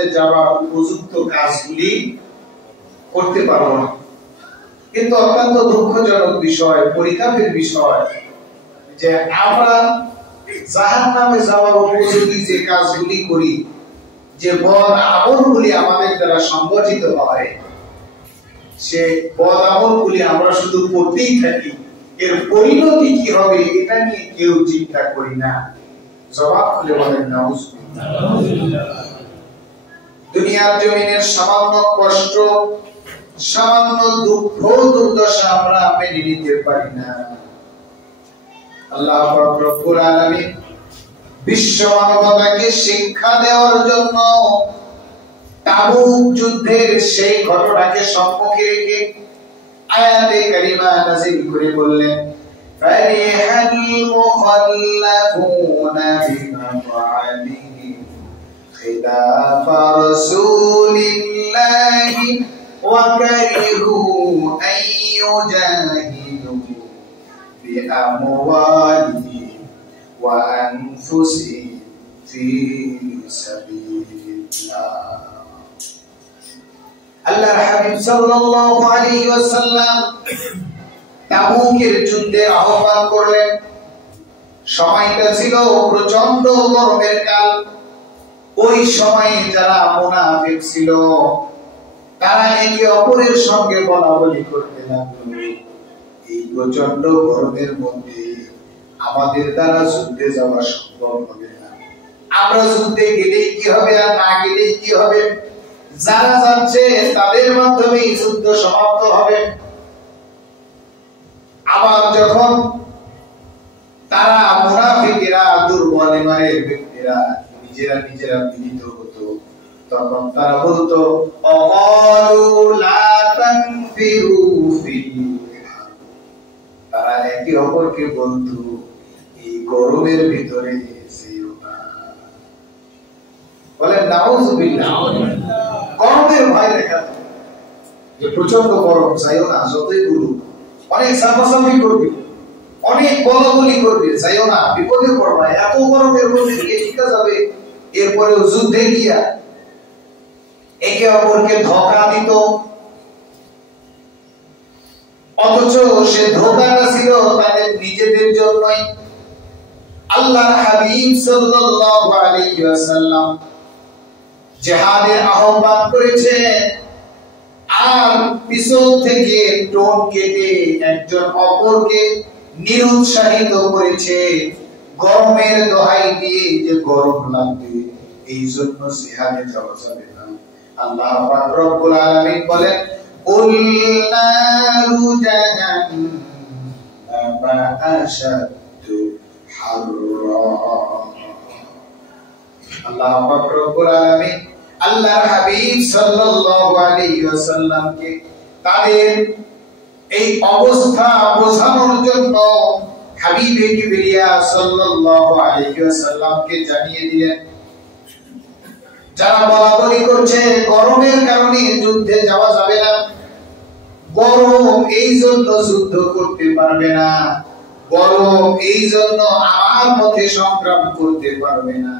জান্নাতে যাওয়ার উপযুক্ত কাজগুলি করতে পারবো না। কিন্তু অত্যন্ত দুঃখজনক বিষয়, পরিতাপের বিষয় যে আমরা জাহান্নামে যাওয়ার উপযোগী যে কাজগুলি করি, যে বদ আমলগুলি আমাদের দ্বারা সংগঠিত হয়, সে বদ আমলগুলি আমরা শুধু করতেই থাকি। এর পরিণতি কি হবে এটা নিয়ে কেউ চিন্তা করি না। জবাব খুলে বলেন নাউজুবিল্লাহ। দুনিয়ার জমিনের সামান্য কষ্ট, সামান্য দুঃখ দুর্দশা আমরা মেনে নিতে পারি না। আল্লাহ পাক রব্বুল আলামিন বিশ্ব মানবতাকে শিক্ষা দেওয়ার জন্য তাবুক যুদ্ধের সেই ঘটনাকে সম্মুখে রেখে আয়াতে কারিমা নাযিল করে বললেন, ফারিহাল মুখাল্লাফুনা বিমাকাদিহিম খিলাফা রাসূলিল্লাহি ওয়া কারিহু আন ইউজাহিদু বিআমওয়ালিহিম ওয়া আনফুসিহিম ফি সাবিলিল্লাহ। আল্লাহর হাবিব সাল্লাল্লাহু আলাইহি ওয়াসাল্লাম তাবুকের যুদ্ধে আহ্বান করলেন। সময়টা ছিল প্রচন্ড গরমের কাল। ওই সময়ে যারা মুনাফিক ছিল তারা একে অপরের সঙ্গে বলাবলি করতে লাগলো, এই প্রচন্ড গরমের মধ্যে আমাদের দ্বারা যুদ্ধে যাওয়া সম্ভব হবে না। আমরা যুদ্ধে গেলেই কি হবে আর না গেলেই কি হবে? যারা যাচ্ছে তাদের মাধ্যমে যুদ্ধ সমাপ্ত হবে। আবার যখন তারা মুনাফিকেরা, দুর্বল ইমানের ব্যক্তিরা নিজেরা পীড়িত হতো, তখন তারা বলতো, অকালু লা তানফিরু ফিল হার। তারা একে অপরকে বলতো, এই গরমের ভিতরে যেও না। বলেন নাউজুবিল্লাহ। গরমের ভয় দেখাতো যে প্রচন্ড গরম, যাইও না। যতই গুরু অনেক সাফাসাফি করবে, অনেক বলাবলি করবে, যাইও না, বিপদে পড়বা। এত গরমের মধ্যে কে টিকা যাবে? এরপরেও যুদ্ধে গিয়া একে অপরকে ধোঁকা দিত। অথচ সে ধোঁকাটা ছিল তাদের নিজেদের জন্যই। আল্লাহর হাবিব সাল্লাল্লাহু আলাইহি ওয়াসাল্লাম জিহাদের আহ্বান করেছেন, আর পিছন থেকে টোন কেটে একজন অপরকে নিরুৎসাহিত করেছে গরমের দোহাই দিয়ে, যে গরম লাগবে এই জন্য জিহাদে যাওয়া যাবে না। আল্লাহ পাক রব্বুল আলামিন বলেন, কুল নারু জাহান্নামা আশাদ্দু হাররা। আল্লাহ পাক রব্বুল আলামিন আল্লাহর হাবিব সাল্লাল্লাহু আলাইহি ওয়াসাল্লামকে তাদের এই অবস্থা বোঝানোর জন্য হাবিবে কিবরিয়া সাল্লাল্লাহু আলাইহি ওয়াসাল্লামকে জানিয়ে দিলেন, যারা বলাবলি করছে গরমের কারণে যুদ্ধে যাওয়া যাবে না, গরম এই জন্য যুদ্ধ করতে পারবে না, গরম এই জন্য আমার পথে সংগ্রাম করতে পারবে না,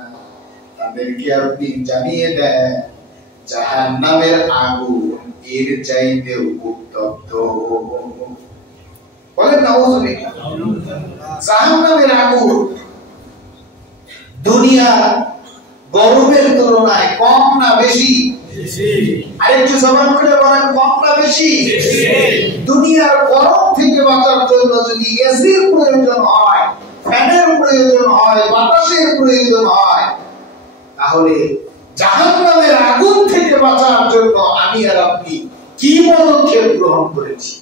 তাদেরকে আপনি জানিয়ে দেন জাহান্নামের আগুন এর চাইতেও উত্তপ্ত। বলেন নাউজুবিল্লাহ। জাহান্নামের আগুন দুনিয়া গরমের তুলনায় কম না বেশি? আরেকটু জবান করে বলেন, কম না বেশি? দুনিয়ার গরম থেকে বাঁচার জন্য যদি এসির প্রয়োজন হয়, ফ্যানের প্রয়োজন হয়, বাতাসের প্রয়োজন হয়, তাহলে জাহান্নামের আগুন থেকে বাঁচার জন্য আমি আর আপনি কি পদক্ষেপ গ্রহণ করেছি,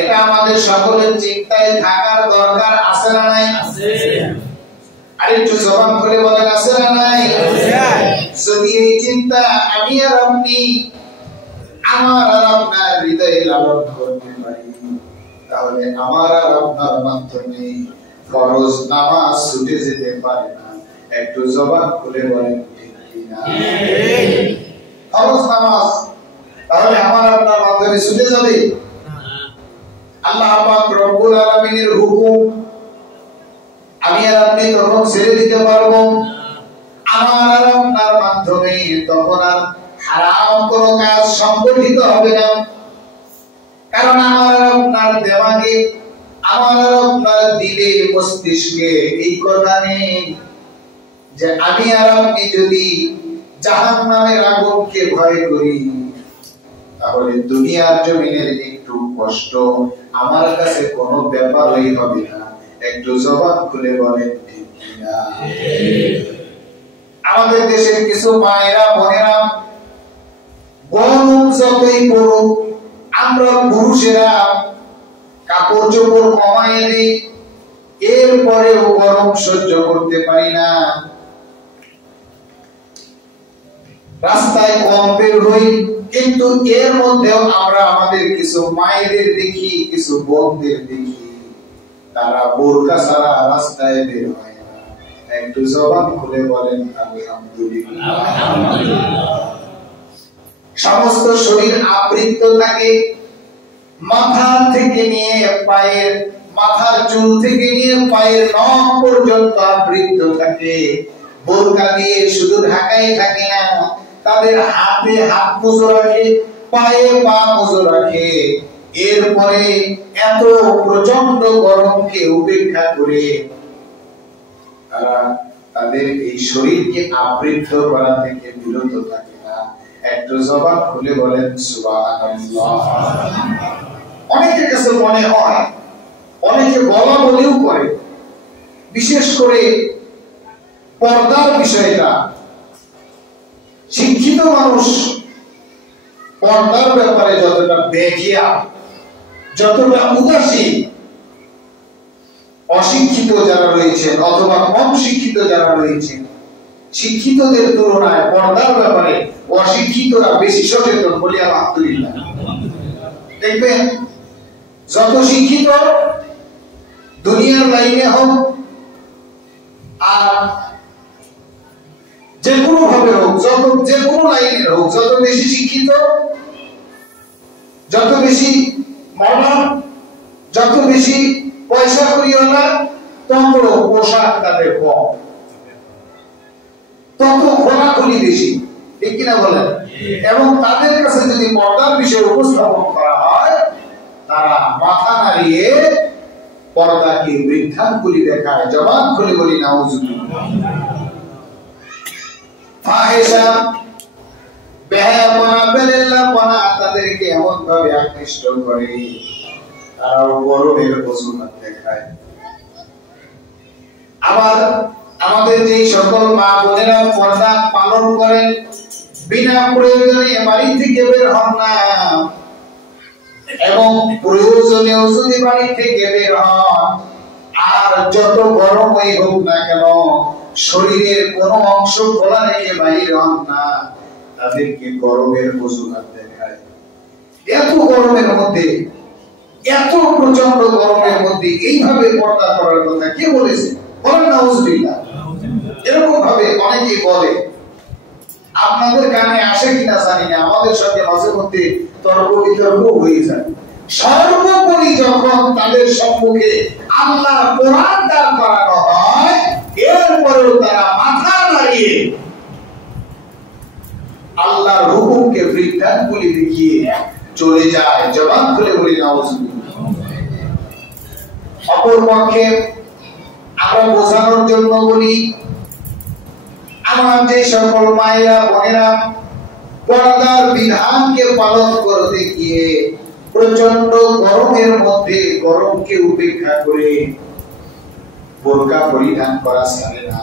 এটা আমাদের সকলের চিন্তায় থাকার দরকার আছে না নাই? আরেকটু জবান করে বলেন, আছে না নাই? যদি এই চিন্তা আমি আর আপনি, আমার আর আপনার হৃদয়ে লালন করতে পারি, তাহলে আমার আর আপনার মাধ্যমে ফরজ নামাজ ছুটে যেতে পারে না। একটু জবান খুলে বলেন ঠিক কিনা? ফরজ নামাজ তাহলে আমার আপনার মাধ্যমে ছুটে যাবে? আল্লাহ পাক রব্বুল আলামিনের হুকুম আমি আর আপনি তখন ছেড়ে দিতে পারবো? আমার আর আপনার মাধ্যমে তখন আর হারাম কোনো কাজ সংগঠিত হবে না। কারণ আমার আপনার দেমাগে, আমার আপনার দিলে, মস্তিষ্কে এই কথা নেই যে আমি আর আপনি যদি জাহান্নামের আগুনকে ভয় করি তাহলে দুনিয়ার জমিনের একটু কষ্ট আমার কাছে কোনো ব্যাপারই হবে না। একটু জবান খুলে বলেন ঠিক কিনা? আমাদের দেশের কিছু মায়েরা বোনেরা গরম যতই পড়ুক, আমরা পুরুষেরা কাপড় চোপড় কমাই দিই, এরপরেও গরম সহ্য করতে পারি না। রাস্তায় কম বের হই, কিন্তু এর মধ্যেও আমরা আমাদের কিছু মায়েদের দেখি, কিছু বোনদের দেখি তারা বোরকা ছাড়া রাস্তায় বের হয় না। একটু জবান খুলে বলেন আলহামদুলিল্লাহ। সমস্ত শরীর আবৃত থাকে, মাথা থেকে নিয়ে পায়ের, মাথার চুল থেকে নিয়ে পায়ের নখ পর্যন্ত আবৃত থাকে। বোরকা দিয়ে শুধু ঢাকাই থাকে না, তাদের হাতে হাত মুজো রাখে, পায়ে পা মুজো রাখে। এরপরে এত প্রচন্ড গরমকে উপেক্ষা করে তারা তাদের এই শরীরকে আবৃত করা থেকে বিরত থাকে না। একটু জবান খুলে বলেন সুবহানাল্লাহ। অনেকের কাছে মনে হয়, অনেকে বলা বলেও করে, বিশেষ করে পর্দার বিষয়টা, শিক্ষিত মানুষ পর্দার ব্যাপারে যতটা বেখিয়া, যতটা উদাসীন, অশিক্ষিত যারা রয়েছেন অথবা কম শিক্ষিত যারা রয়েছেন, শিক্ষিতদের তুলনায় পর্দার ব্যাপারে অশিক্ষিতরা বেশি সচেতন। বলি আলহামদুলিল্লাহ। দেখবেন যত শিক্ষিত দুনিয়ার লাইনে হোক আর যে কোনো ভাবে হোক, যত যে কোনো লাইনের হোক, যত বেশি শিক্ষিত, যত বেশি মডার্ন, যত বেশি পয়সা করিওয়ালা, তত পোশাক তাদের কম, তত খোলাখুলি বেশি, ঠিক কিনা বলেন? এবং তাদের কাছে যদি পর্দার বিষয় উপস্থাপন করা হয়, তারা মাথা নাড়িয়ে পর্দাকে বৃদ্ধাঙ্গুলি দেখায়। জবান খুলে বলি নাউজুবিল্লাহ। ফাহিশা, বেহায়াপনা, বেরেল্লাপনা তাদেরকে এমন ভাবে আকৃষ্ট করে তারাও গরমের অজুহাত দেখায়। আবার আমাদের যে সকল মা বোনেরা পর্দা পালন করেন, বিনা প্রয়োজনে বাড়ি থেকে বের হন না, এবং প্রয়োজনেও যদি বাড়ি থেকে বের হন, আর যত গরমই হোক না কেন শরীরের কোন অংশ খোলা রেখে বাইরে হন না, তাদেরকে গরমের অজুহাত দেখায়। এত গরমের মধ্যে, এত প্রচন্ড গরমের মধ্যে এইভাবে পর্দা করার কথা কে বলেছে? বলেন নাউজুবিল্লাহ। এরকম ভাবে অনেকেই বলে, আপনাদের কানে আসে কিনা জানি না, আমাদের সাথে মাঝে মধ্যে তর্ক বিতর্ক হয়ে যায়। সর্বোপরি যখন তাদের সম্মুখে আল্লাহ কোরআন দান করানো হয়, এরপরেও তারা মাথা নাড়িয়ে আল্লাহর হুকুমকে বৃদ্ধাঙ্গুলি দেখিয়ে চলে যায়। জবান খুলে বলি নাউজুবিল্লাহ। অপরপক্ষে আমরা বোঝানোর জন্য বলি, আমার যে সকল মায়েরা বোনেরা পর্দার বিধানকে পালন করতে গিয়ে প্রচন্ড গরমের মধ্যে গরমকে উপেক্ষা করে বোরকা পরিধান করা ছাড়ে না,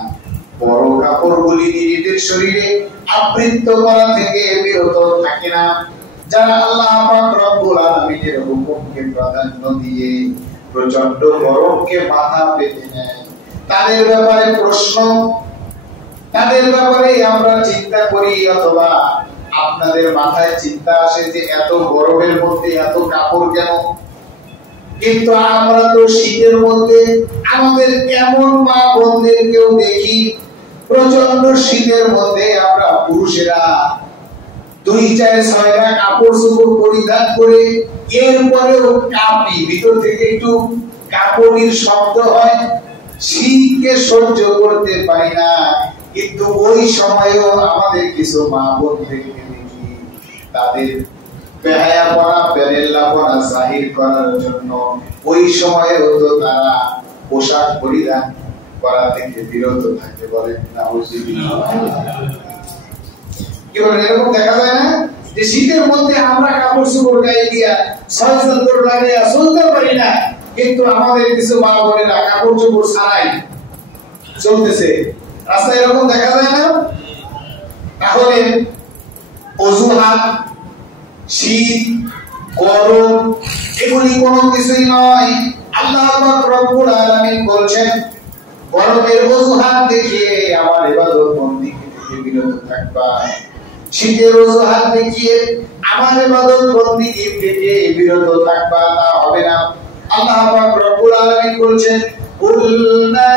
বড় কাপড়গুলি নিজেদের শরীরে আবৃত করা থেকে বিরত থাকে না, যারা আল্লাহ পাক রব্বুল আলামিনের হুকুমকে প্রাধান্য দিয়ে প্রচন্ড গরমকে মাথা পেতে নেয়, তাদের ব্যাপারে প্রশ্ন, তাদের ব্যাপারে আমরা চিন্তা করি, অথবা আপনাদের মাথায় চিন্তা আসে যে এত গরমের মধ্যে এত কাপড় কেন? কিন্তু আমরা তো শীতের মধ্যে আমাদের এমন মা বোনদেরকেও দেখি, প্রচন্ড শীতের মধ্যে আমরা পুরুষেরা 2-4-6টা কাপড় চোপড় পরিধান করে এরপরেও কাঁপি, ভিতর থেকে একটু কাঁপুনির শব্দ হয়, শীতকে সহ্য করতে পারি না। কিন্তু ওই সময়ও আমাদের কিছু মা বোনদেরকে দেখি তাদের বেহায়াপনা বেরেল্লাপনা জাহির করার জন্য ওই সময়েও তো তারা পোশাক পরিধান করা থেকে বিরত থাকে। বলেন নাউজুবিল্লাহ। কি বলেন, এরকম দেখা যায় না যে শীতের মধ্যে আমরা কাপড় চোপড় গায়ে দিয়া ছয় চাদর লাগিয়ে চলতে পারি না, কিন্তু আমাদের কিছু মা বোনেরা কাপড় চোপড় ছাড়াই চলতেছে রাস্তায়, এরকম দেখা যায় না? তাহলে অজুহাত শীত গরম এগুলি কোনো কিছুই নয়। আল্লাহ পাক রব্বুল আলামিন বলছেন গরমের অজুহাত দেখিয়ে আমার ইবাদত বন্দেগী থেকে বিরত থাকবা, শীতের অজুহাত দেখিয়ে আমার ইবাদত বন্দেগী থেকে বিরত থাকবা, তা হবে না। আল্লাহ পাক রব্বুল আলামিন বলছেন কুলনা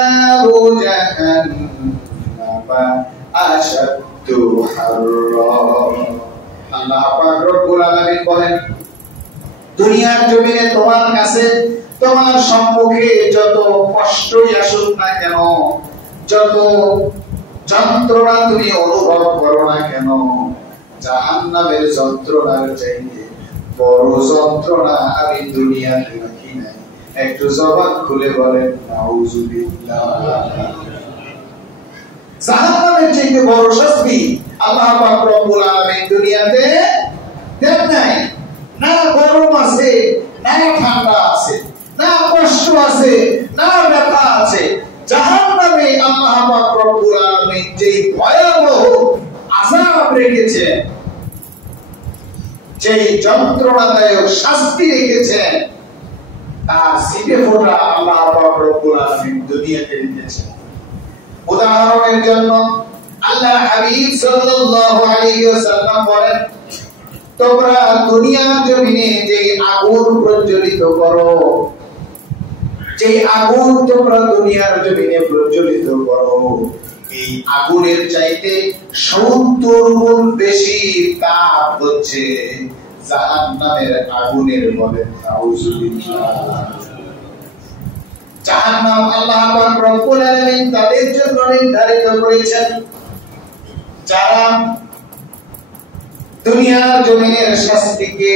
জাহান্নামা আশাদ্দু হাররা। আল্লাহ পাক রব্বুল আলামিন বলেন দুনিয়ার জমিনে তোমার কাছে তোমার সম্মুখে যত কষ্টই আসুক না কেন, যত যন্ত্রণা তুমি অনুভব করো না কেন, জাহান্নামের যন্ত্রণার চাইতে বড় যন্ত্রণা আমি দুনিয়াতে রাখি নাই। একটু জবান খুলে বলেন নাউজুবিল্লাহ। জাহান্নামের চাইতে বড় শাস্তি আল্লাহ পাক রব্বুল আলামিন দুনিয়াতে দেন নাই। না গরম আছে, না ঠান্ডা আছে, না কষ্ট আছে, না ব্যথা আছে। জাহান্নামে আল্লাহ পাক রব্বুল আলামিন যে ভয়াবহ আযাব রেখেছেন, যে যন্ত্রণাদায়ক শাস্তি রেখেছেন, তার সিটে ফোটা আল্লাহ পাক রব্বুল আলামিন দুনিয়াতে রেখেছেন। উদাহরণের জন্য আল্লাহ হাবিব সাল্লাল্লাহু আলাইহি ওয়াসাল্লাম বলেন তোমরা দুনিয়ার জমিনে যে আগুন প্রজ্বলিত করো, যে আগুন তোমরা দুনিয়ার জমিনে প্রজ্বলিত করো, এই আগুনের চাইতে 70 গুণ বেশি তাপ হচ্ছে জাহান্নামের আগুনের। বলেন নাউজুবিল্লাহ। জাহান্নাম আল্লাহ পাক রব্বুল আলামিন তাদের জন্য নির্ধারিত করেছেন যারা দুনিয়ার জমিনের শাস্তিকে,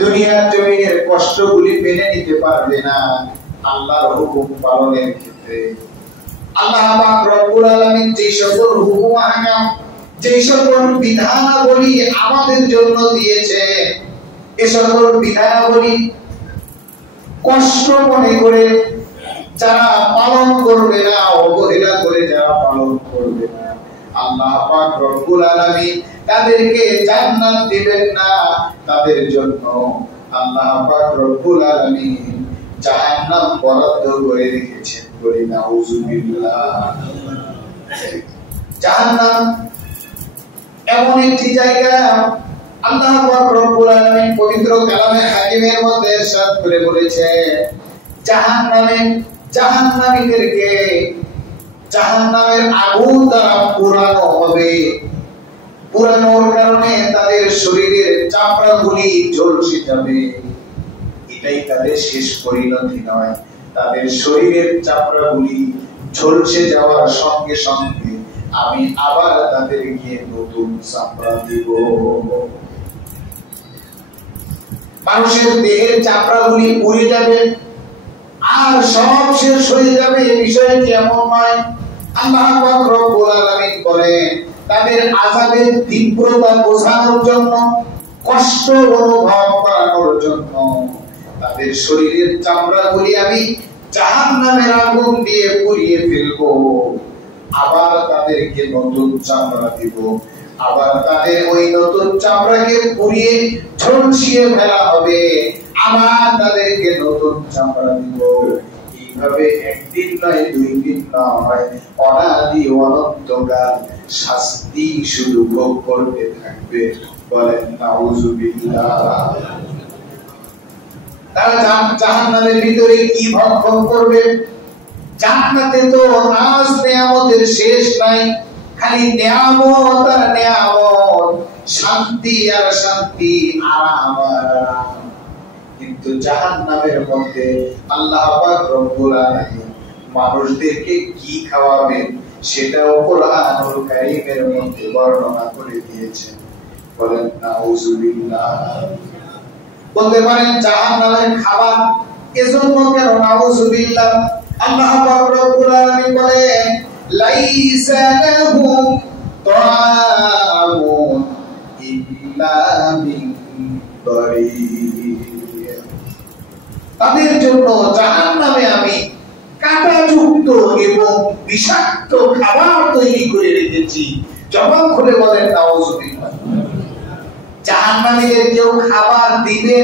দুনিয়ার জমিনের কষ্টগুলি মেনে নিতে পারবে না আল্লাহর হুকুম পালনের ক্ষেত্রে। আল্লাহ পাক রব্বুল আলামিন যে সকল হুকুম আহকাম, যে সকল বিধানাবলী আমাদের জন্য দিয়েছে, এ সকল বিধানাবলী কষ্ট মনে করে যারা পালন করবে না, অবহেলা করে যারা পালন করবে না, আল্লাহ পাক রব্বুল আলামিন তাদেরকে জান্নাত দিবেন না। তাদের জন্য আল্লাহ পাক রব্বুল আলামিন জাহান্নাম বরাদ্দ করে রেখেছেন। বলি নাউজুবিল্লাহ। জাহান্নাম এমন একটি জায়গা আল্লাহ পাক রব্বুল আলামিন পবিত্র কালামে হাকিমের মধ্যে ইরশাদ করে বলেছে জাহান্নামীদেরকে জাহান্নামের আগুন দ্বারা পোড়ানো হবে। পোড়ানোর কারণে তাদের শরীরের চামড়াগুলি ঝলসে যাবে। এটাই তাদের শেষ পরিণতি নয়, তাদের শরীরের চামড়াগুলি ঝলসে যাওয়ার সঙ্গে সঙ্গে আমি আবার তাদেরকে নতুন চামড়া দিব। মানুষের দেহের চামড়াগুলি পুড়ে যাবে আর সব শেষ হয়ে যাবে, বিষয়টি এমন নয়। আল্লাহ পাক রব্বুল আলামিন বলেন তাদের আযাবের তীব্রতা বোঝানোর জন্য, কষ্ট অনুভব করানোর জন্য তাদের শরীরের চামড়াগুলি আমি জাহান্নামের আগুন দিয়ে পুড়িয়ে ফেলবো, আবার তাদেরকে নতুন চামড়া দিব, আবার তাদের ওই নতুন চামড়াকে পুড়িয়ে ঝলসিয়ে ফেলা হবে, আবার তাদেরকে নতুন চামড়া দিব। এইভাবে একদিন নয়, 2 দিন নয়, অনাদি অনন্তকাল শাস্তি শুধু ভোগ করতে থাকবে। বলেন নাউজুবিল্লাহ। তারা জাহান্নামের ভিতরে কি ভক্ষণ করবে? জান্নাতে তো নাজ নেয়ামতের শেষ নাই, খালি নেয়ামত আর নেয়ামত, শান্তি আর শান্তি, আরাম আর আরাম। কিন্তু জাহান্নামের মধ্যে আল্লাহ পাক রব্বুল আলামিন মানুষদেরকে কি খাওয়াবেন সেটাও কোরআনুল কারীমের মধ্যে বর্ণনা করে দিয়েছেন। বলেন নাউজুবিল্লাহ। বলতে পারেন জাহান্নামের খাবার এজন্য কেন নাউজুবিল্লাহ? আল্লাহ পাক রব্বুল আলামিন বলেন লাইসা লাহুম তাআমুন ইল্লা মিন দারিয়। তাদের জন্য জাহান্নামে আমি কাঁটাযুক্ত এবং বিষাক্ত খাবার তৈরি করে রেখেছি। জবান খুলে বলেন নাউজুবিল্লাহ। জাহান্নামীদের কেউ খাবার দিবে,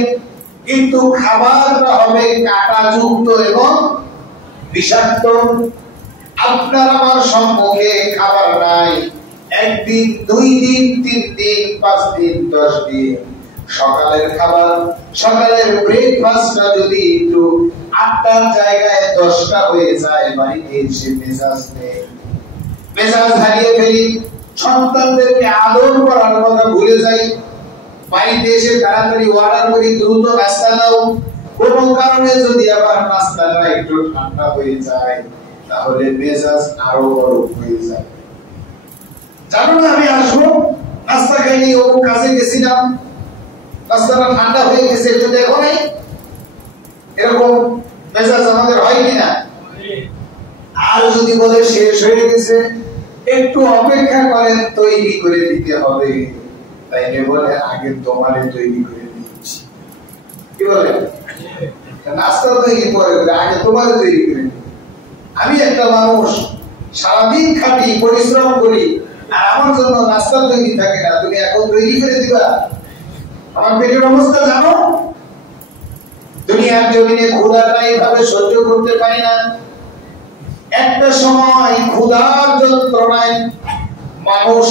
কিন্তু খাবারটা হবে কাঁটাযুক্ত এবং বিষাক্ত। আপনার আমার সম্মুখে খাবার নাই, একদিন, 2 দিন, 3 দিন, 5 দিন, 10 দিন। সকালের খাবার, সকালের ব্রেকফাস্টটা যদি একটু 8টার জায়গায় 10টা হয়ে যায়, বাড়িতে এসে মেজাজ নেই, মেজাজ হারিয়ে ফেলি, সন্তানদেরকে আদর করার কথা ভুলে যাই, বাড়িতে এসে তাড়াতাড়ি অর্ডার করি দ্রুত নাস্তা দাও। কোনো কারণে যদি আবার নাস্তাটা একটু ঠান্ডা হয়ে যায়, তাহলে মেজাজ আরো গরম হয়ে যায়। জানো না আমি আসবো, নাস্তা খাইনি, ও কাজে গেছিলাম, নাস্তাটা ঠান্ডা হয়ে গেছে, একটু দেখো নাই? এরকম মেজাজ আমাদের হয় কিনা? আর যদি বলে শেষ হয়ে গেছে, একটু অপেক্ষা করেন, তৈরি করে দিতে হবে, তাইলে বলে আগে তোমারে তৈরি করে দিচ্ছি। কি বলে? নাস্তা তৈরি করে আগে তোমারে তৈরি করে। আমি একটা মানুষ, সারাদিন খাটি, পরিশ্রম করি, আর আমার জন্য নাস্তা তৈরি থাকে না, তুমি এখন তৈরি করে দিবা? আমার পেটের অবস্থা জানো? দুনিয়ার জমিনে ক্ষুধাটা এইভাবে সহ্য করতে পারি না। একটা সময় ক্ষুধার যন্ত্রণায় মানুষ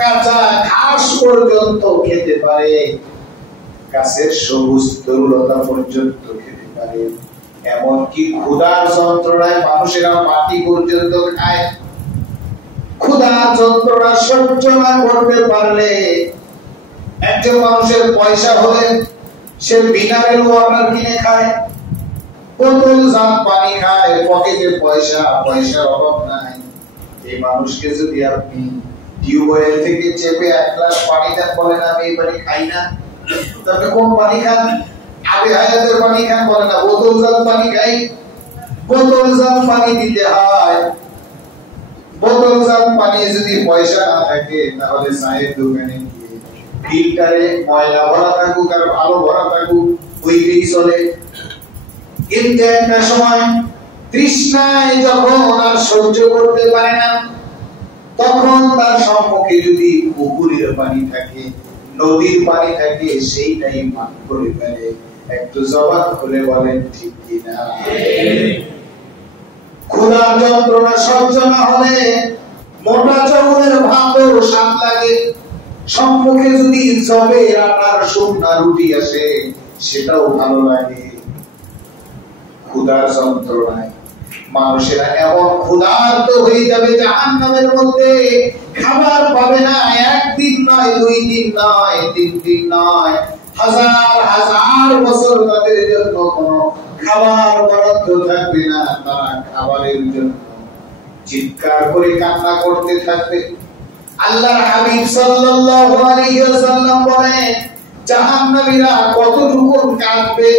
কাঁচা ঘাস পর্যন্ত খেতে পারে, গাছের সবুজ তরুলতা পর্যন্ত খেতে পারে। এমনকি ক্ষুধার যন্ত্রণায় মানুষেরা মাটি পর্যন্ত খায়। ক্ষুধার যন্ত্রণা সহ্য না করতে পারলে একজন মানুষের পয়সা হলে সে মিনারেল ওয়াটার কিনে খায়, বোতলজাত পানি খায়, পকেটে পয়সার অভাব নাই। এই মানুষকে যদি আপনি টিউবওয়েল থেকে চেপে 1 গ্লাস পানি দেন, বলেন আমি এই পানি খাই না, তবে কোন পানি খান? আবে হায়াতের পানি খান? বলে না, বোতলজাত পানি খাই। বোতলজাত পানি দিতে হয়। বোতলজাত পানি যদি পয়সা না থাকে, তাহলে চায়ের দোকানে গিয়ে ফিল্টারে ময়লা ভরা থাকুক আর ভালো ভরা থাকুক, ওইটাই চলে। কিন্তু একটা সময় তৃষ্ণায় যখন আর সহ্য করতে পারে না, তখন তার সম্মুখে যদি পুকুরের পানি থাকে, নদীর পানি থাকে, সেইটাই পান করে ফেলে। একটু জবান খুলে বলেন ঠিক কিনা? ক্ষুধার যন্ত্রণা সহ্য না হলে মোটা চাউলের ভাতও স্বাদ লাগে। সম্মুখে যদি জবের আটার শুকনা রুটি আসে, সেটাও ভালো লাগে। ক্ষুধার যন্ত্রণায় মানুষেরা এমন ক্ষুধার্ত হয়ে যাবে, জাহান্নামের মধ্যে খাবার পাবে না। 1 দিন নয়, 2 দিন নয়, 3 দিন নয়, হাজার হাজার বছর তাদের জন্য কোনো খাবার বরাদ্দ থাকবে না। তারা খাবারের জন্য চিৎকার করে কান্না করতে থাকবে। আল্লাহর হাবিব সাল্লাল্লাহু আলাইহি ওয়াসাল্লাম বলেন, জাহান্নামীরা কতটুকু কাঁদবে,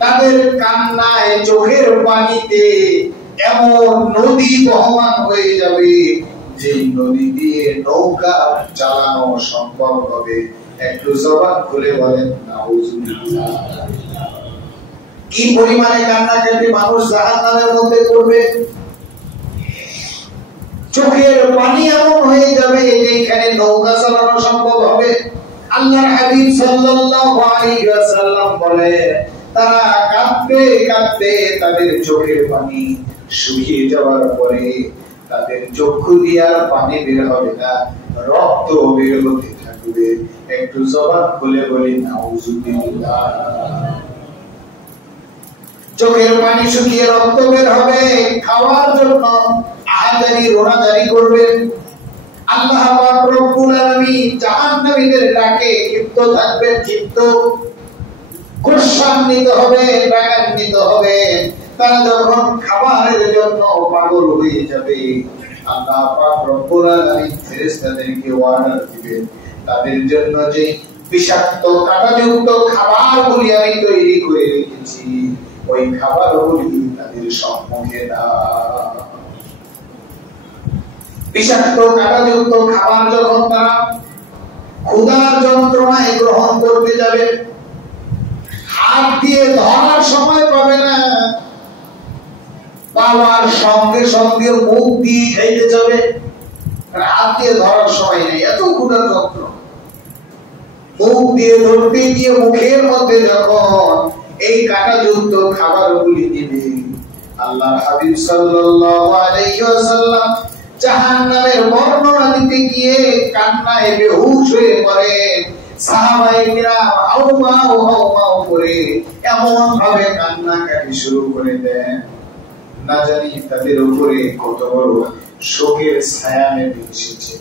তাদের কান্নায় চোখের পানিতে এমন নদী বহমান হয়ে যাবে, যে নদী দিয়ে নৌকা চালানো সম্ভব হবে। একটু জবান খুলে বলেন নাউজুবিল্লাহ। কি পরিমাণে কান্নাকাটি মানুষ জাহান্নামের মধ্যে করবে। চোখের পানি এমন হয়ে যাবে যে এখানে নৌকা চালানো সম্ভব হবে। আল্লাহর হাবিব সাল্লাল্লাহু আলাইহি ওয়াসাল্লাম বলে, তারা কাঁদতে কাঁদতে তাদের চোখের পানি শুকিয়ে যাওয়ার পরে তাদের চক্ষু দিয়ে আর পানি বের হবে না, রক্ত বের হতে থাকবে। একটু জবান খুলে বলি নাউজুবিল্লাহ। চোখের পানি শুকিয়ে রক্ত বের হবে, খাওয়ার জন্য আহাজারি রোনাজারি করবেন। আল্লাহ পাক রব্বুল আলামিন জাহান্নামীদের ডাকে ক্ষিপ্ত থাকবেন, ক্ষিপ্ত গোসান্বিত হবে, রাগান্বিত হবে। তারা যখন খাবারের জন্য পাগল হয়ে যাবে, আল্লাহ পাক রব্বুল আলামিন ফেরেশতাদেরকে অর্ডার দিবেন তাদের জন্য যে বিষাক্ত কাঁটাযুক্ত খাবারগুলি আমি তৈরি করে রেখেছি ওই খাবারগুলি তাদের সম্মুখে দাও। বিষাক্ত কাঁটাযুক্ত খাবার যখন তারা ক্ষুধার যন্ত্রণায় গ্রহণ করতে যাবে, হাত দিয়ে ধরার সময় পাবে না, পাওয়ার সঙ্গে সঙ্গে মুখ দিয়ে খাইতে যাবে, হাত দিয়ে ধরার সময় নেই, এত ক্ষুধার যন্ত্রণা। মুখ দিয়ে ধরতে গিয়ে মুখের মধ্যে যখন এই কাঁটাযুক্ত খাবারগুলি দিবে, আল্লাহর হাবিব সাল্লাল্লাহু আলাইহি ওয়াসাল্লাম জাহান্নামের বর্ণনা দিতে গিয়ে কান্নায় বেহুশ হয়ে পড়ে। সাহাবায়ে কিরাম হাউমাউ করে এমন ভাবে কান্নাকাটি শুরু করে দেন, না জানি তাদের উপরে কত বড় শোকের ছায়া নেমে এসেছে।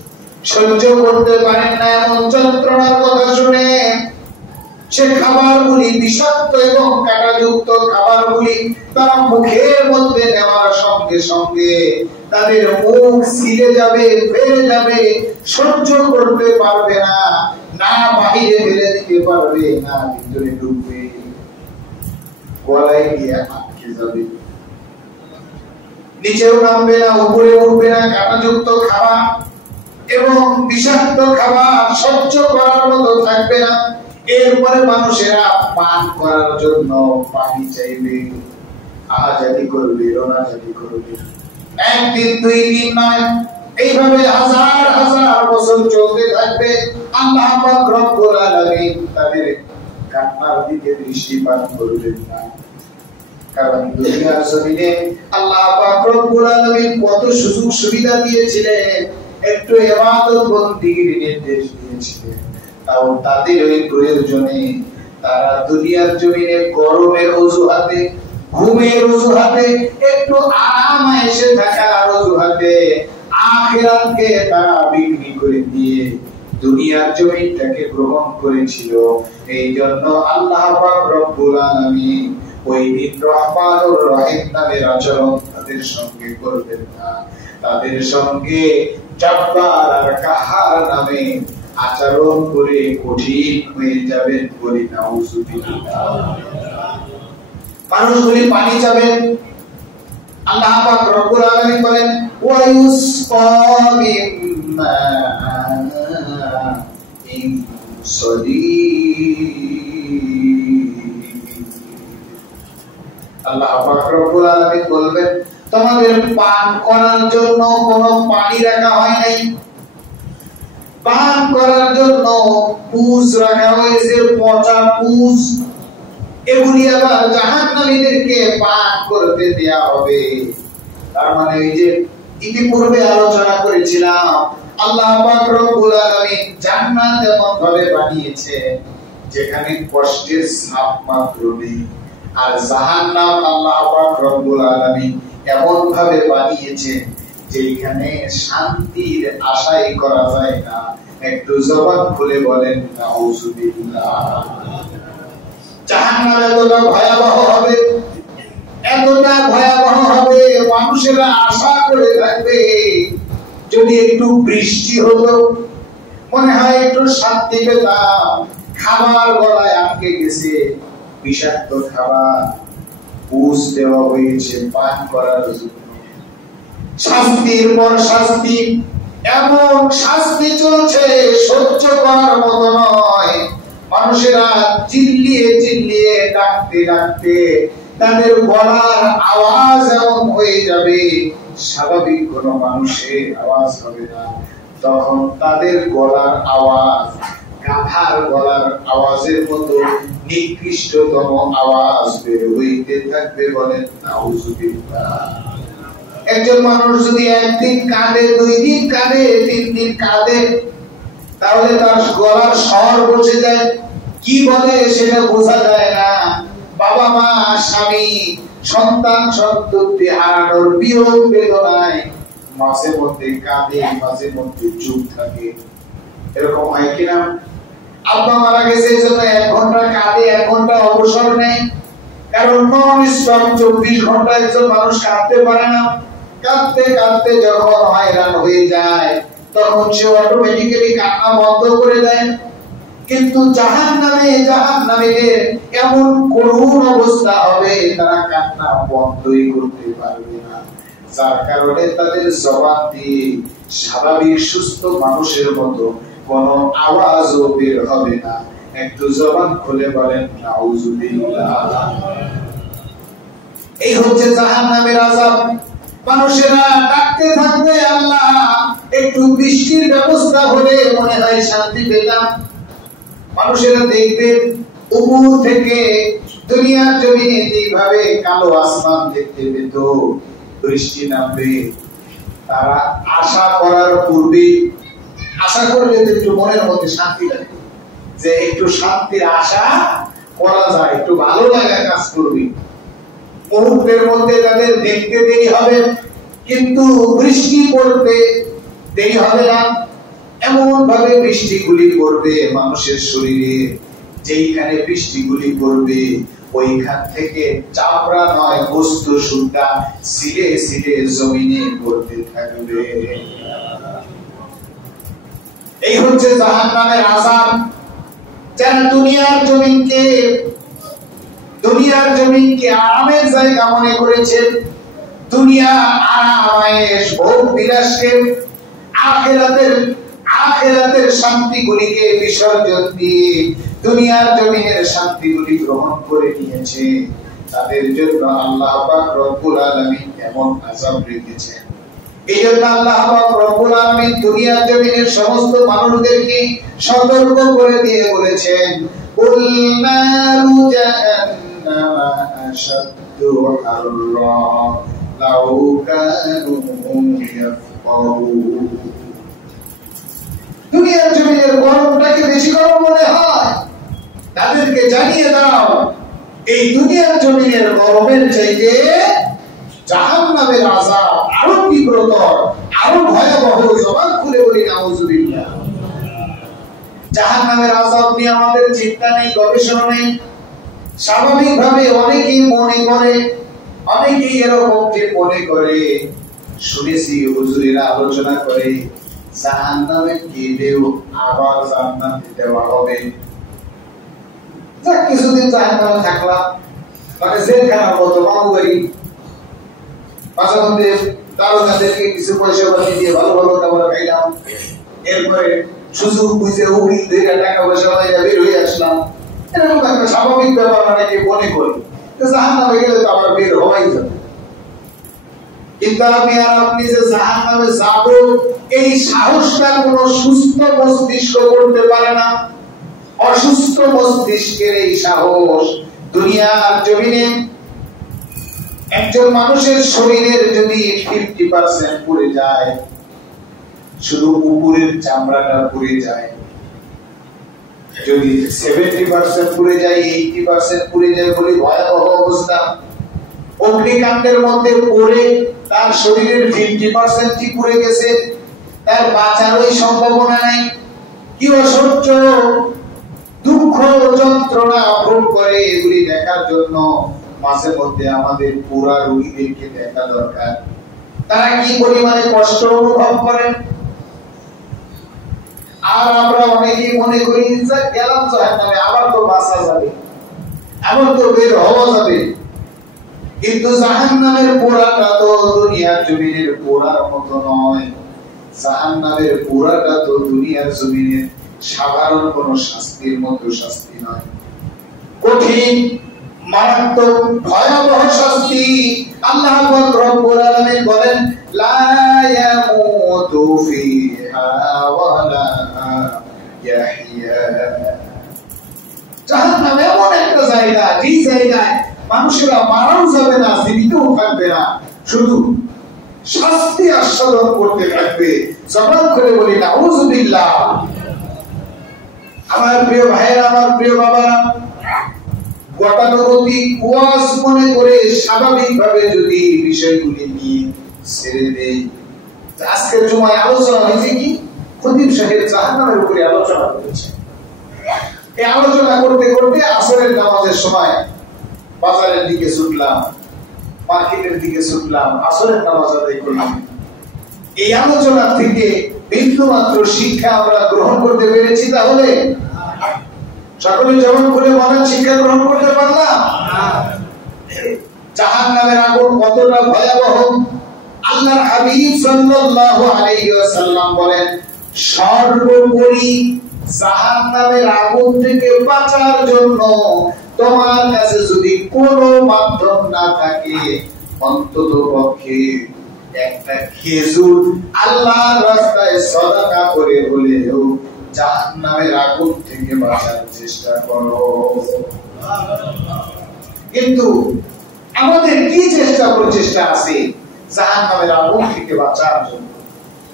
সহ্য করতে পারেন না এমন যন্ত্রণার কথা শুনে সে খাবারগুলি বিষাক্ত এবং কাঁটাযুক্ত খাবারগুলি তারা মুখের মধ্যে নেওয়ার সঙ্গে সঙ্গে তাদের মুখ ছিলে যাবে, ফেলে যাবে, সহ্য করতে পারবে না, না বাহিরে ফেলে দিতে পারবে না, ভিতরে ঢুকবে, গলায় গিয়ে আটকে যাবে, নিচেও নামবে না, উপরে উঠবে না। কাঁটাযুক্ত খাবার এবং বিষাক্ত খাবার সহ্য করার মতো থাকবে না। এরপরে মানুষেরা পান করার জন্য পানি চাইবে, আহাজারি করবে, রোনাজারি করবে। একদিন দুই দিন নয়, এইভাবে হাজার হাজার বছর চলতে থাকবে। আল্লাহ পাক রব্বুল আলামিন তাদের কান্নার দিকে দৃষ্টিপাত করবেন না, কারণ দুনিয়ার জমিনে আল্লাহ পাক রব্বুল আলামিন কত সুযোগ সুবিধা দিয়েছিলেন, একটু ইবাদত বন্দেগীর নির্দেশ দিয়েছিলেন। তাও তাদের ওই প্রয়োজনে তারা দুনিয়ার জমিনে গরমের অজুহাতে, ঘুমের অজুহাতে, একটু আরাম এসে থাকার অজুহাতে আখিরাতকে তারা বিক্রি করে দিয়ে দুনিয়ার জমিনটাকে গ্রহণ করেছিল। এই জন্য আল্লাহ পাক রব্বুল আলামিন ওই দিন রহমানুর রহিম নামের আচরণ তাদের সঙ্গে করবেন না, তাদের সঙ্গে জব্বার আর কাহার নামে আচরণ করে কঠিন হয়ে যাবেন। বলি নাউজুবিল্লাহ। মানুষগুলি পানি চাবেন, আল্লাহ পাক রব্বুল আলামিন বলেন ওয়া ইউসকা মিম্মাইন সাদীদ। আল্লাহ পাক রব্বুল আলামিন বলবেন তোমাদের পান করার জন্য কোনো পানি রাখা হয় নাই, পান করার জন্য পুষ রাখা হয়েছে, পচা পুষ। এগুলি আবার জাহান্নামীদেরকে পান করতে দেয়া হবে। তার মানে ওই যে ইতিপূর্বে আলোচনা করেছিলাম, আল্লাহ পাক রব্বুল আলামিন জান্নাত এমন ভাবে বানিয়েছে যেখানে কষ্টের ছাপ মাত্র নেই, আর জাহান্নাম আল্লাহ পাক রব্বুল আলামিন এমন ভাবে বানিয়েছে যেখানে শান্তির আশাই করা যায় না। একটু জবান খুলে বলেন নাউজুবিল্লাহ। জাহান্নাম এতটা ভয়াবহ হবে, এতটা ভয়াবহ হবে, মানুষেরা আশা করে থাকবে যদি একটু বৃষ্টি হতো, মনে হয় একটু শান্তি পেতাম। খাবার গলায় আটকে গেছে, বিষাক্ত খাবার পুষ দেওয়া হয়েছে পান করার জন্য। শাস্তির পর শাস্তি, এমন শাস্তি চলছে সহ্য করার মতো নয়। মানুষেরা চিল্লিয়ে চিল্লিয়ে ডাকতে ডাকতে তাদের গলার আওয়াজ এমন হয়ে যাবে স্বাভাবিক কোন মানুষের আওয়াজ হবে না। তখন তাদের গলার আওয়াজ গাধার গলার আওয়াজের মতো নিকৃষ্টতম আওয়াজ বের হইতে থাকবে। বলেন নাউজুবিল্লাহ। একজন মানুষ যদি একদিন কাঁদে, দুই দিন কাঁদে, তিন দিন কাঁদে, তাহলে তার গলার স্বর বসে যায়, কি বলে সেটা বোঝা যায় না। বাবা মা, স্বামী, সন্তান সন্ততি হারানোর বিরোধ বেদনায় মাঝে মধ্যে কাঁদে, মাঝে মধ্যে চুপ থাকে। এরকম হয় কিনা? আব্বা মারা গেছে এই জন্য 1 ঘন্টা কাঁদে, 1 ঘন্টা অবসর নেয়, কারণ নন স্টপ 24 ঘন্টা একজন মানুষ কাঁদতে পারে না। কাঁদতে কাঁদতে যখন হয়রান হয়ে যায় তখন সে অটোমেটিক্যালি কান্না বন্ধ করে দেয়। কিন্তু জাহান্নামীদের এমন করুণ অবস্থা হবে, তারা কান্না বন্ধই করতে পারবে না। যার কারণে তাদের জবান দিয়ে স্বাভাবিক সুস্থ মানুষের মতো কোন আওয়াজও বের হবে না। একটু জবান খুলে বলেন নাউজুবিল্লাহ। এই হচ্ছে জাহান্নামের আযাব। মানুষেরা ডাকতে থাকবে, আল্লাহ একটু বৃষ্টির ব্যবস্থা হলে মনে হয় শান্তি পেতাম। মানুষেরা দেখবে উপর থেকে দুনিয়ার জমিনে যেভাবে কালো আসমান দেখতে পেত, বৃষ্টি নামবে, তারা আশা করার পূর্বে আশা করলে একটু মনের মধ্যে শান্তি লাগে, যে একটু শান্তির আশা করা যায়, একটু ভালো লাগা কাজ করবে। মুহূর্তের মধ্যে তাদের দেখতে দেরি হবে, কিন্তু বৃষ্টি পড়তে দেরি হবে না। এমন ভাবে বৃষ্টিগুলি পড়বে মানুষের শরীরে, যেইখানে বৃষ্টিগুলি পড়বে ওইখান থেকে চামড়া নয় বস্তু সুদ্ধা সিলে সিলে জমিনে পড়তে থাকবে। এই হচ্ছে জাহান্নামের আযাব। যারা দুনিয়ার জমিনকে আরামের জায়গা মনে করেছেন, দুনিয়া আরাম আয়েশ ভোগ বিলাসকে আখিরাতের শান্তিগুলিকে বিসর্জন দিয়ে দুনিয়ার জমিনের শান্তিগুলি গ্রহণ করে নিয়েছে, তাদের জন্য আল্লাহ পাক রব্বুল আলামিন এমন আযাব রেখেছেন। এই জন্য আল্লাহ পাক রব্বুল আলামিন দুনিয়ার জমিনের সমস্ত মানুষদেরকে সতর্ক করে দিয়ে বলেছেন, কুল নারু জাহান্নামা আশাদ্দু হাররা লাউ কানু ইয়াফকাহুন। দুনিয়ার জমিনের গরমটাকে বেশি গরম মনে হয়, তাদেরকে জানিয়ে দাও এই দুনিয়ার জমিনের গরমের চাইতে জাহান্নামের আযাব আরো তীব্রতর, আরো ভয়াবহ। জবান খুলে বলি নাউজুবিল্লাহ। জাহান্নামের আযাব নিয়ে আমাদের চিন্তা নেই, গবেষণা নেই। স্বাভাবিকভাবে অনেকেই এরকম যে মনে করে, শুনেছি হুজুরেরা আলোচনা করে জাহান্নামে গেলেও আবার জান্নাতে দেওয়া হবে। কিছুদিন জাহান্নামে থাকলাম, মানে জেলখানার মতো মামুবাড়ি, মাঝে মধ্যে দারোগাদেরকে কিছু পয়সা পাতি দিয়ে ভালো ভালো খাবার খাইলাম, এরপরে সুযোগ বুঝে উকিল ধরে টাকা পয়সা পাইয়া বের হয়ে আসলাম। এরকম একটা স্বাভাবিক ব্যাপার অনেকে মনে করি, জাহান্নামে গেলে তো আবার বের হওয়াই যাবে। কিন্তু আপনি যে জাহান্নামে যাব এই সাহসটা কোন সুস্থ মস্তিষ্ক করতে পারে না। অসুস্থ মস্তিষ্কের এই সাহস দুনিয়ার জমিনে একজন মানুষের শরীরের যদি 50% পুড়ে যায়, শুধু উপরের চামড়াটা পুড়ে যায়, যদি 70% পুড়ে যায়, 80% পুড়ে যায় বলে ভয়াবহ অবস্থা। অগ্নিকাণ্ডের মধ্যে পড়ে তার শরীরের 50% পুড়ে গেছে, তার বাঁচারই সম্ভাবনা নাই। কি অসহ্য দুঃখ যন্ত্রণা ভোগ করে, এগুলি দেখার জন্য মাঝে মধ্যে আমাদের পুরা রোগীদেরকে দেখা দরকার। তারা কি পরিমাণে কষ্ট অনুভব করেন। আর আমরা অনেকেই মনে করি যে গেলাম জাহান্নামে, আবার তো বাঁচা যাবে, আবার তো বের হওয়া যাবে। কিন্তু জাহান্নামের পোড়াটা তো দুনিয়ার জমিনের পোড়ার মতো নয়। জাহান্নামের পোড়াটা তো দুনিয়ার জমিনের সাধারণ কোন শাস্তির মতো শাস্তি নয়, কঠিন মারাত্মক ভয়াবহ শাস্তি। আল্লাহ পাক রব্বুল আলামিন বলেন, লা ইয়ামুতু ফিহা ওয়া লা ইয়াহইয়া। জাহান্নাম এমন একটা জায়গা, যে জায়গায় মানুষেরা মারাও যাবে না, জীবিতও থাকবে না, শুধু শাস্তি আস্বাদন করতে থাকবে। জবান করে বলি নাউজুবিল্লাহ। আমার প্রিয় ভাইয়েরা, আমার প্রিয় বাবারা, গতানুগতিক ওয়াজ মনে করে স্বাভাবিকভাবে যদি বিষয়গুলি নিয়ে ছেড়ে দেই। আজকের জুমায় আলোচনা হয়েছে কি, খতিব সাহেব জাহান্নামের উপরে আলোচনা করেছে। এই আলোচনা করতে করতে আসরের নামাজের সময় বাজারের দিকে ছুটলাম। মার্কেটের দিকে ছুটলাম, আসরের নামাজ আদায় করলাম। এই আলোচনা থেকে বিন্দু মাত্র শিক্ষা আমরা গ্রহণ করতে পেরেছি? তাহলে সকলে জবান করে বলেন, শিক্ষা গ্রহণ করতে পারলাম? জাহান্নামের আগুন কতটা ভয়াবহ আল্লাহর হাবিব সাল্লাল্লাহু আলাইহি ওয়াসাল্লাম বলেন, সর্বোপরি জাহান্নামের আগুন থেকে বাঁচার জন্য তোমার কাছে যদি কোনো মাধ্যম না থাকে, অন্তত পক্ষে একটা খেজুর আল্লাহর রাস্তায় সাদাকা করে হলেও জাহান্নামের আগুন থেকে বাঁচার চেষ্টা করো। কিন্তু আমাদের কি চেষ্টা প্রচেষ্টা আছে জাহান্নামের আগুন থেকে বাঁচার জন্য,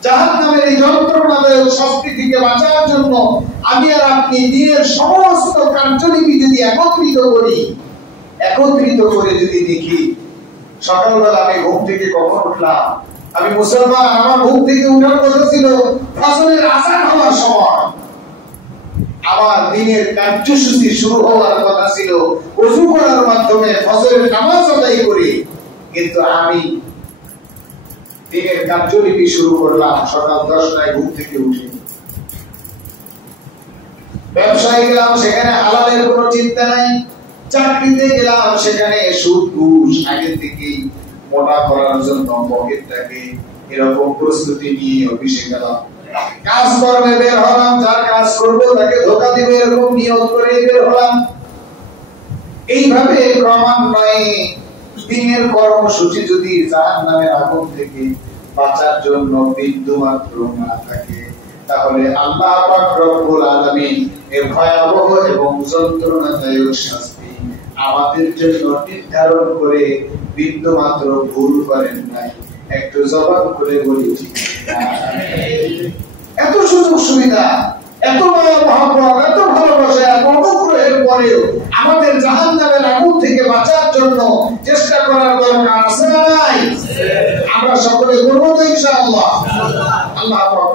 জাহান্নামের এই যন্ত্রণাদায়ক শাস্তি থেকে বাঁচার জন্য? আমি আর আপনি দিনের সমস্ত কার্যলিপি যদি একত্রিত করে যদি দেখি, সকালবেলা আমি ঘুম থেকে কখন উঠলাম? আমি মুসলমান, আমার ঘুম থেকে উঠার কথা ছিল ফজরের আযান হওয়ার সময়, আমার দিনের কার্যসূচি শুরু হওয়ার কথা ছিল ওযু করার মাধ্যমে ফজরের নামাজ আদায় করে। কিন্তু আমি দিনের কার্যলিপি শুরু করলাম সকাল 10টায় ঘুম থেকে উঠে। ব্যবসায় গেলাম, সেখানে হালালের কোনো চিন্তা নাই। চাকরিতে গেলাম, সেখানে সুদ ঘুষ আগে থেকেই মোটা করার জন্য পকেটটাকে এরকম প্রস্তুতি নিয়ে অফিসে গেলাম। কাজ কর্মে বের হলাম, যার কাজ করবো তাকে ধোকা দিব এরকম নিয়ত করে বের হলাম। এইভাবে ক্রমান্বয়ে দিনের কর্মসূচি যদি জাহান্নামের আগুন থেকে বাঁচার জন্য বিন্দু মাত্র না থাকে, তাহলে আল্লাহ পাক রব্বুল আলামিন এর ভয়াবহ এবং যন্ত্রণাদায়ক শাস্তি আমাদের জন্য নির্ধারণ করে বিন্দু মাত্র ভুল করেন নাই। একটু জবান করে বলি ঠিক না? এত সুযোগ সুবিধা, এত মায়া মহব্বত, এত ভালোবাসা, এত অনুগ্রহের পরেও আমাদের জাহান্নামের আগুন থেকে বাঁচার জন্য চেষ্টা করার দরকার আছে না নাই? আমরা সকলে করবো তো ইনশাআল্লাহ। আল্লাহ পাক